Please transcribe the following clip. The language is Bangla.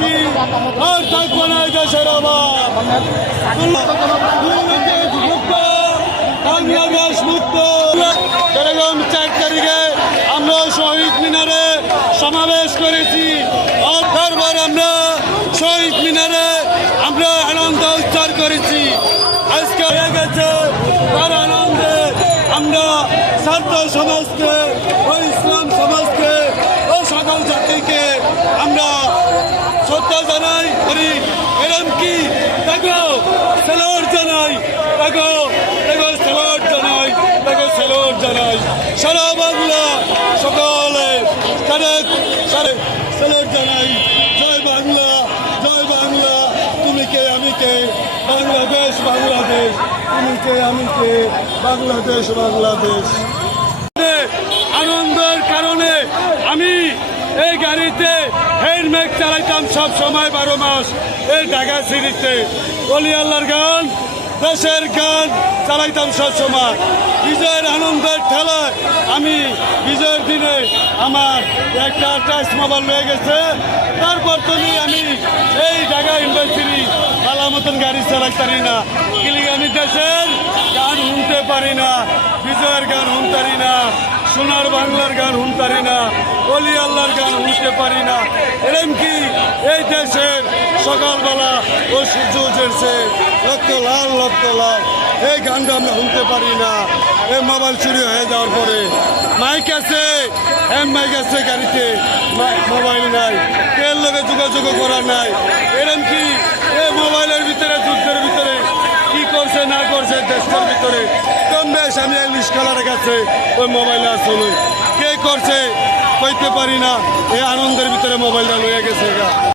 দুর্নীতি আর থাকবে না এই দেশের অভাব। মুক্ত বাংলাদেশ মুক্ত। এরকম 4 তারিখে আমরা শহীদ মিনারে সমাবেশ করেছি। আর তারপর আমরা শহীদ মিনারে আমরা আনন্দ উচ্চার করেছি। আজকে হয়ে গেছে তার আনন্দে আমরা ছাত্র সমাজকে ও ইসলাম সমাজকে ও সকল জাতিকে আমরা শ্রদ্ধা জানাই করি। এরম কি দেখো সেলোর জানাই, দেখো দেখো সেলোর জানাই, দেখো সেলোর জানাই। সারা বাংলা সকলে সারে সেলোর জানাই। জয় বাংলা, জয় বাংলা। তুমি কে আমি কে, বাংলাদেশ বাংলাদেশ। তুমি কে আমি কে, বাংলাদেশ বাংলাদেশ। আনন্দের কারণে আমি এই গাড়িতে হেলমেট চালাইতাম সব সময় 12 মাস এই ঢাকা সিটিতে। অলি আল্লাহর গান, দেশের গান চালাইতাম সব সময়। বিজয়ের আনন্দের ঠেলায় আমি বিজয়ের দিনে আমার একটা টাচ মোবাইল রয়ে গেছে। তারপর তুমি আমি এই ঢাকা ইউনিভার্সিটি ভালো মতন গাড়ি চালাইতে পারি না। কিন্তু আমি দেশের গান শুনতে পারি না, বিজয়ের গান শুনতে পারি না, সোনার বাংলার গান শুনতে পারি না, অলি আল্লাহর গান শুনতে পারি না। এরম কি এই দেশের সকালবেলা ও সূর্য উঠেছে রক্ত লাল রক্ত লাল, এই গানটা আমরা শুনতে পারি না। এই মোবাইল চুরি হয়ে যাওয়ার পরে মাইক আছে, মাইক আছে গাড়িতে, মোবাইল নাই, তেল লোকে যোগাযোগ করা নাই। এরম কি এই মোবাইলের ভিতরে যুদ্ধের ভিতরে কি করছে না করছে দেশের ভিতরে কম বেশ আমি ইংলিশ কালারের কাছে ওই মোবাইলে আসলে কে করছে কইতে পারি না। এই আনন্দের ভিতরে মোবাইলটা লইয়া গেছে।